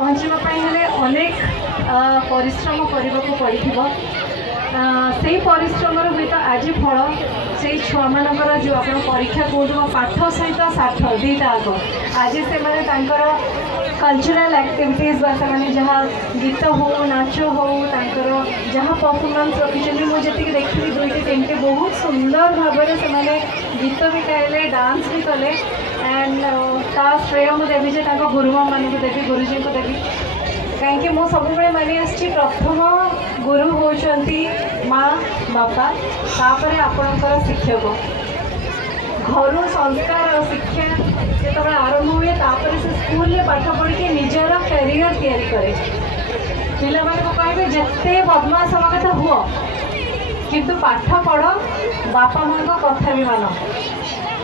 पहुँचापी अनेक परिश्रम करने को पड़ो से परिश्रम हुए तो आज फल से छुआ मानकर जो आप परीक्षा कहूँ पाठ सहित साठ दीटा आग आज से कल्चरल एक्टिविटीज बा से जहाँ गीत हो नाच हो जहाँ परफॉर्मेंस रखी मुझे देखी दुईटी तीन बहुत सुंदर भाव से गीत भी गाइले डांस भी कले एंड ता श्रेय मुझे देवी जे गुरुमा मान को देवी गुरुजी को देवी कहीं मु सब मानि आसी प्रथम गुरु होती माँ बापा तापर आपणकर शिक्षक घर संस्कार और शिक्षा जो आरंभ हुए तापर से स्कूल में पाठ पढ़ के निजर कैरियर तैयारी करे पिला माने कहे जिते बदमाश हवा कथा हुआ किंतु पाठ पढ़ बापा माँ को कथा भी मान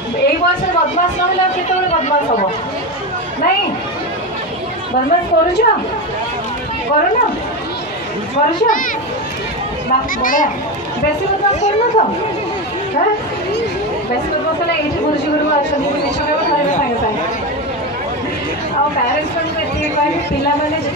यही बयस बदमाश ना केत बदमाश हम नहीं बदमाश करूना बढ़िया बेसी बदमाश करना तो हाँ बेसी बदमाश ना ये गुरुजी गुरु अच्छा मिछ कह सागे सागे आउ पेरेन्ट्स ये कहे पिला मैंने जो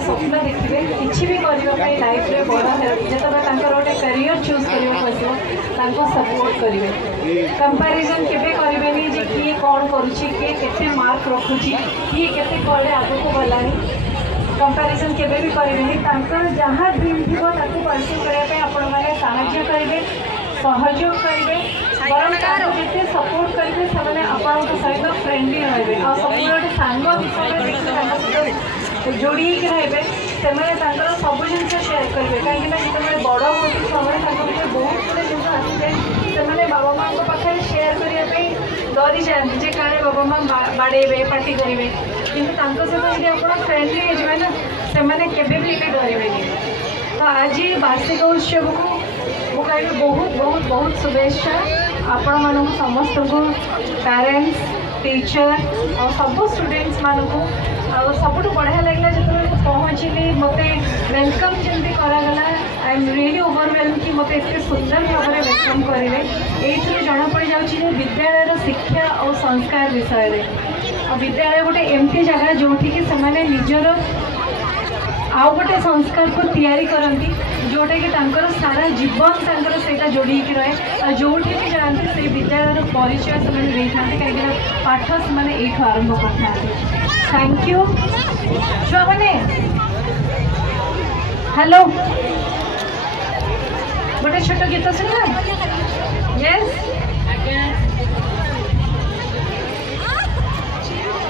स्वप्न देखिए किसी भी करने लाइफ में बड़ा जो गोटे कैरियर चूज करने सपोर्ट करेंगे कंपैरिजन केबे करेंगे जे किए कौन करुच्ची किए केते मार्क रखुची किए केते कड़े आगक गलानी कंपैरिजन केबे भी करेंगे जहाँ ड्रीम थी परस्यू करने आपण मैंने साहाय्य करेंगे सहयोग करेंगे बरं जिते सपोर्ट करेंगे से आपण सहित फ्रेंडली रहे और सब गोटे सांग विषय जोड़ी रहे से सब जिन सेयार करेंगे कहीं जो बड़ होती समय बहुत गुड जिन आसी से बाबा माँ पाखे सेयार करने डरी जाती जे काले बाबा माँ बाड़े पार्टी करेंगे कि सहित यदि आप फ्रेंडली हो ना से डरवे तो आज वार्षिक उत्सव को वो कह बहुत बहुत बहुत शुभेच्छा आपण मानक समस्त को पेरेंट्स टीचर और सब स्टूडेंट्स मानक सबुठ बढ़िया लगे जो पहुँचली मत वेलकम जमी करागला आई एम रियली ओवरवेलम कि मत एत सुंदर भाव में वेलकम करेंगे ये जना पड़ जाऊँगी विद्यालय शिक्षा और संस्कार विषय में और विद्यालय गोटे एमती जगह जो निजर आउ गोटे संस्कार को तैयारी करती जोटा कि सारा जीवन से जोड़ी रहे और जो भी जाती से विद्यालय परिचय से कहीं पाठ से ये आरंभ करते थैंक यू छुआ मैंने हेलो गोटे छोट गीत सुनना यस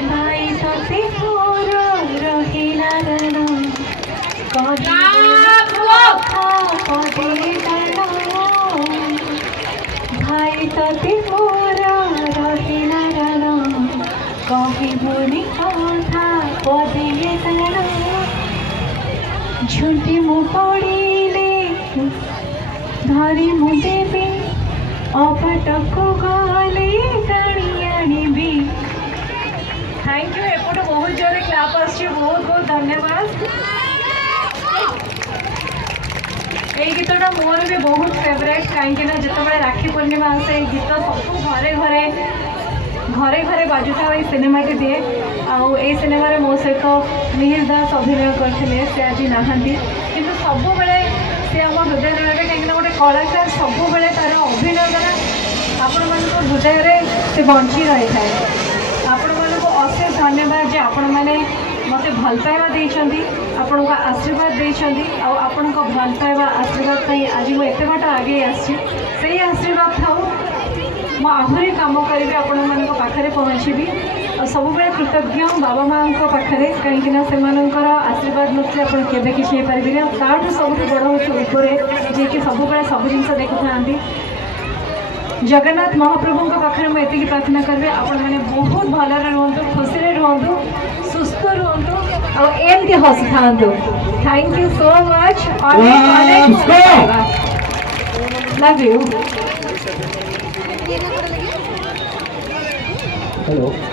भाई सती मोर रहिला भाई सती मोर रहिला कहबुनी कथा पदिए तारा झुंटी मु पड़िले धरी मु देवी अपाटक गले टाणी आनिबी थैंक यू एपटे बहुत जोरे क्लाप आछी बहुत बहुत धन्यवाद ये गीतटा मोर भी बहुत फेवरेट कहीं जो राखी पूर्णिमा से गीत सब घरे घरे घरे घरे बाजुता ये सिनेमाटी दिए आउ सिनेमा मो सहित मिहिर दास अभिनय करते से आज नहांती किंतु सब बेले सी आम हृदय में कहीं गोटे कलाकार सब बेले तार अभिनय द्वारा आपण मान हृदय से बंची रही है आपण मान अशेष धन्यवाद जे आपण मैंने मत भल पाइबा देइछंती आपण को आशीर्वाद देइछंती आ आपण को भल पाइबा आशीर्वाद पई आज मु एते बाट आगे आछि सही आशीर्वाद थाउ मु आहुरी काम करी आपण मान पाखरे पहुँचबी और सब बेले कृतज्ञ बाबा माँ पाखरे कहीं से आशीर्वाद नथले आपण केबे किछि हे परिबे ताठू सब बड़ होछि ऊपरे जे कि सब बेले सब जिंस देखु थांती जगन्नाथ महाप्रभु पाखे मुझे प्रार्थना करेंगे आपण मैंने बहुत भलरे रुहतु खुशी रुहतु सुस्थ रुहतु और एमती हसी था thank you so much love you hello